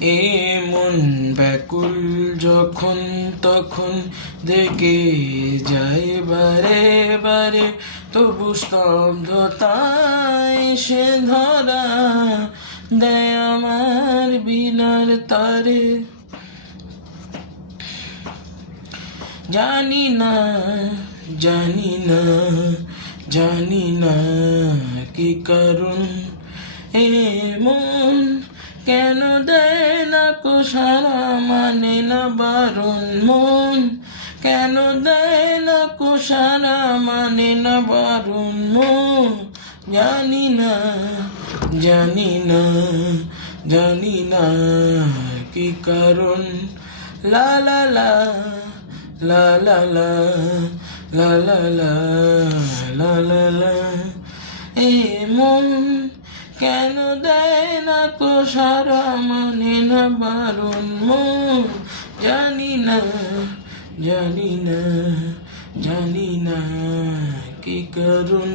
এ মন ব্যাকুল যখন তখন দেখে যায় বারে বারে, তবু স্তব্ধতায় সে ধরা দেয় আমার বিনার তারে। জানি না, জানি না, জানি না কি কারণ এমন, কেন দেয় না কো সারা, মানে না বারণ মন, কেন দেয় না কো সারা, মানে না বারণ মন। জানি না, জানি না, জানি না কি কারণ। লা লা লা লা লা লা লা লা লা লা লা লা। এ মন কেন দেয় না কো সারা, মানে না বারণ মন। জানি না, জানি না, জানি না কি কারণ।